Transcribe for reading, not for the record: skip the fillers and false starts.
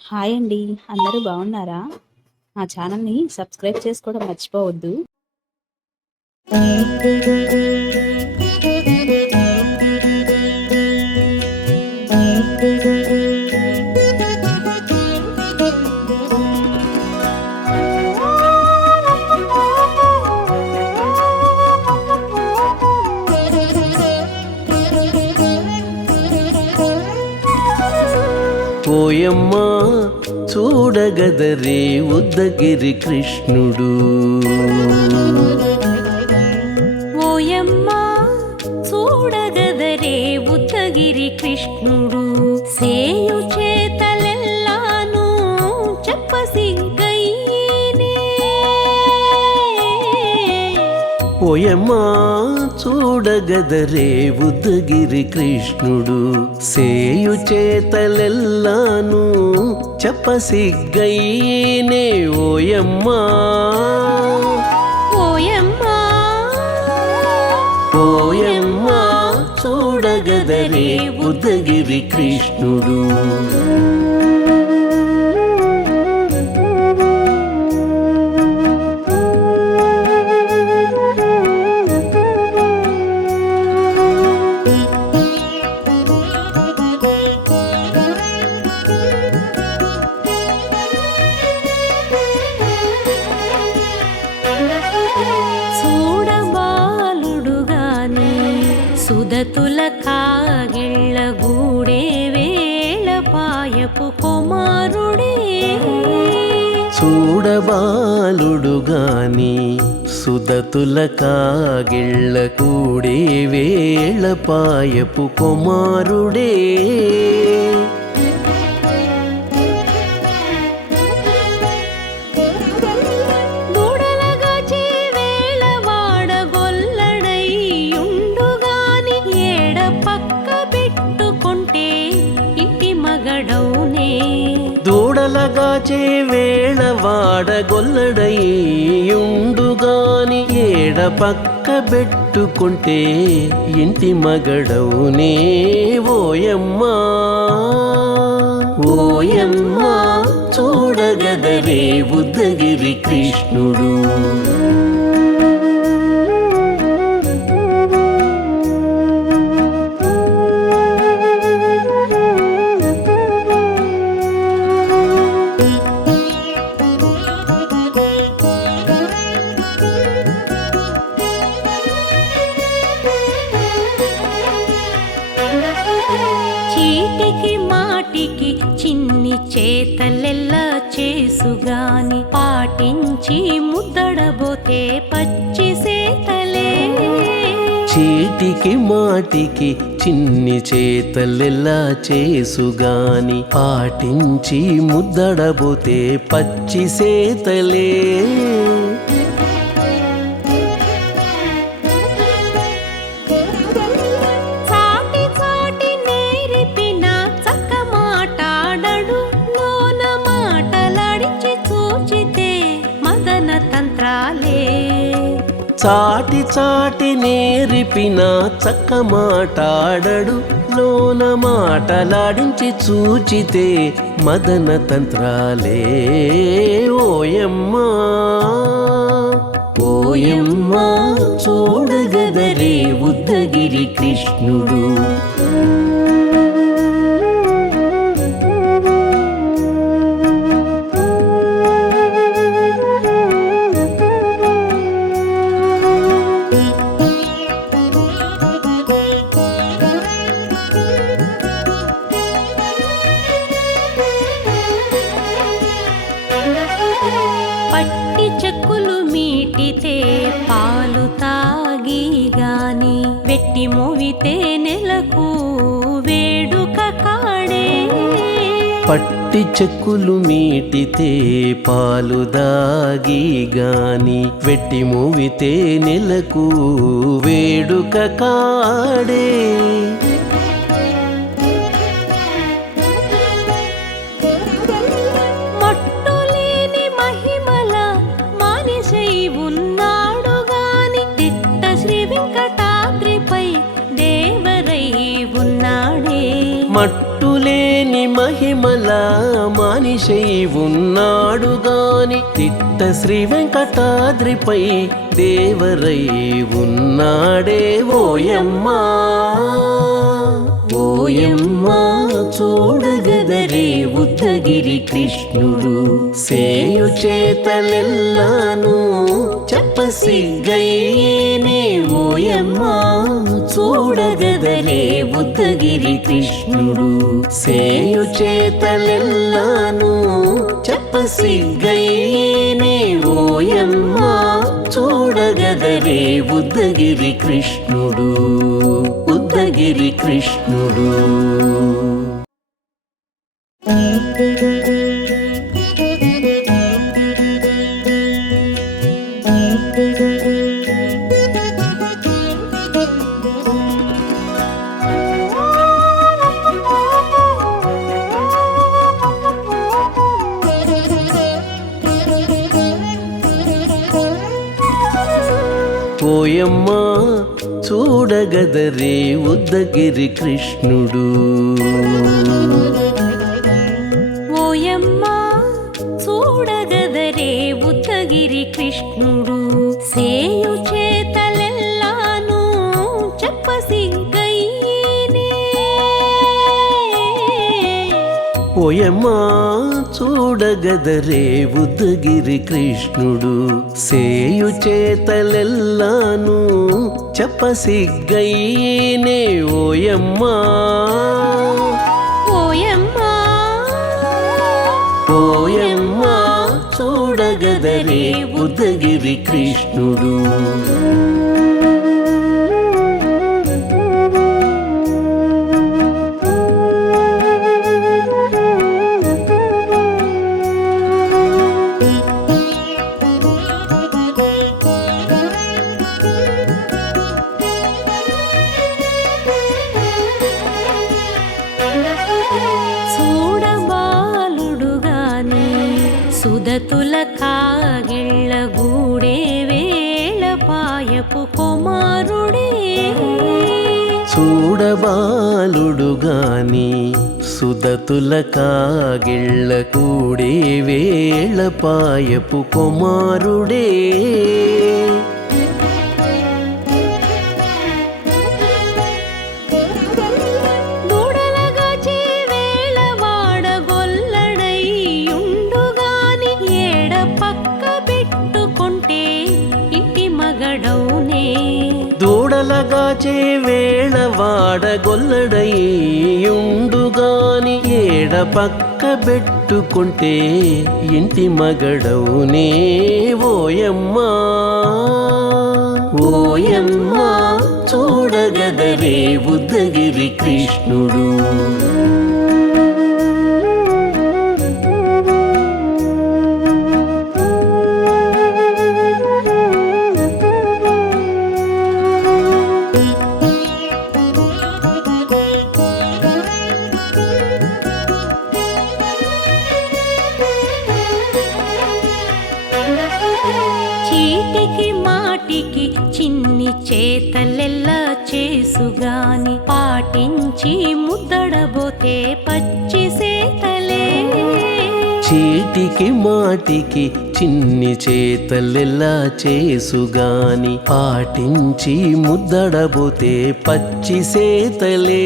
Hi అండి. అందరూ బాగున్నారా? మా ఛానల్‌ని సబ్స్క్రైబ్ చేసుకోవడం మర్చిపోవద్దు. ఓయమ్మా చూడగదరే ఉద్దగిరి కృష్ణుడు. ఓయమ్మా చూడగదరే ఉద్దగిరి కృష్ణుడు. సేయు చేతలెల్లాను చెప్పసిగ్గయ్యేనే. ఓయమ్మా చూడగదరే ఉద్దగిరి కృష్ణుడు. సేయు చేతలెల్లాను చెప్పసిగ్గయ్యేనే. ఓయమ్మా ఓయమ్మా ఓయమ్మా చూడగదరే ఉద్దగిరి కృష్ణుడు. చూడబాలుడుగాని సుదతుల కాగిళ్ళ గూడే వేళ పాయపు కుమారుడే. చూడబాలుడుగాని సుదతుల కాగిళ్ళ కూడే వేళ పాయపు కుమారుడే. దూడలగాచి వేళ వాడగొల్లడయ్యుండుగాని ఏడ పక్క పెట్టుకుంటే ఇంటి మగడౌనే. దూడలగాచే వేళ వాడగొల్లడయ్యుండుగాని ఏడ పక్క పెట్టుకుంటే ఇంటి మగడవునే. ఓయమ్మా ఓయమ్మా చూడగదరే ఉద్దగిరి కృష్ణుడు. చీటికి మాటికి చిన్ని చేతలెల్లా చేసుగాని పాటించి ముద్దడబోతే పచ్చి సేతలే. చీటికి మాటికి చిన్ని చేతలెల్లా చేసుగాని పాటించి ముద్దడబోతే పచ్చి సేతలే. చాటి చాటి నేరిపిన చక్క మాటాడడు లోన మాటలాడిచి చూచితే మదన తంత్రాలే. చాటి చాటి నేరిపిన చక్క మాటాడడు లోన మాటలాడించి చూచితే మదన తంత్రాలే. ఓయమ్మా ఓయమ్మా చూడగదరే ఉద్దగిరి కృష్ణుడు. పట్టి చెక్కులు మీటితే పాలు తాగి గాని వెట్టి మోవితే నెలకు వేడుక కాడే. పట్టి చెక్కులు మీటితే పాలు దాగి గాని వెట్టి మూవితే నెలకు వేడుక కాడే. మట్టులేని మహిమల మానిషై ఉన్నాడు గాని తిట్ట శ్రీ వెంకటాద్రిపై దేవరై ఉన్నాడే. మట్టులేని మహిమల నెల మానిషై ఉన్నాడు గాని తిట్ట శ్రీ వెంకటాద్రిపై దేవరై ఉన్నాడే ఓయమ్మా ఓయమ్మా చూడగదరే ఉద్దగిరి కృష్ణుడు సేయు చేతలెల్లాను చెప్పసిగ్గైనే ఓయమ్మా చూడగదరే ఉద్దగిరి కృష్ణుడు సేయు చేతలెల్లాను చెప్పసిగ్గైనే ఓయమ్మా చూడగదరే ఉద్దగిరి కృష్ణుడు ఉద్దగిరి కృష్ణుడు. ఓయమ్మా చూడగదరే ఉద్దగిరి కృష్ణుడు ఓయమ్మా చూడగదరే ఉద్దగిరి కృష్ణుడు సేయు చేతలెల్లాను చెప్పసిగ్గైనే ఓయమ్మా చూడగదరే ఉద్దగిరి కృష్ణుడు సేయు చేతలెల్లాను చెప్పసిగ్గైనే ఓయమ్మా ఓయమ్మా ఓయమ్మా చూడగదరే ఉద్దగిరి కృష్ణుడు. చూడబాలుడుగాని సుదతుల కాగిళ్ళ గూడే వేళపాయపు కుమారుడే చూడబాలుడు గాని సుదతుల కాగిళ్ళ కూడే వేళపాయపు కుమారుడే దూడలగాచే వేళవాడ గొల్లడైయుండుగాని ఏడ పక్క పెట్టుకుంటే ఇంటి మగడౌనే దూడలగాచే వేళవాడ గొల్లడైయుండుగాని ఏడ పక్క పెట్టుకుంటే ఇంటి మగడవునే ఓయమ్మా ఓయమ్మా చూడగదరే ఉద్దగిరి కృష్ణుడు. చీటికి మాటికి చిన్ని చేతలెల్లా చేసుగాని పాటించి ముద్దడబోతే పచ్చి సేతలే చీటికి మాటికి చిన్ని చేతలెల్లా చేసుగాని పాటించి ముద్దడబోతే పచ్చి సేతలే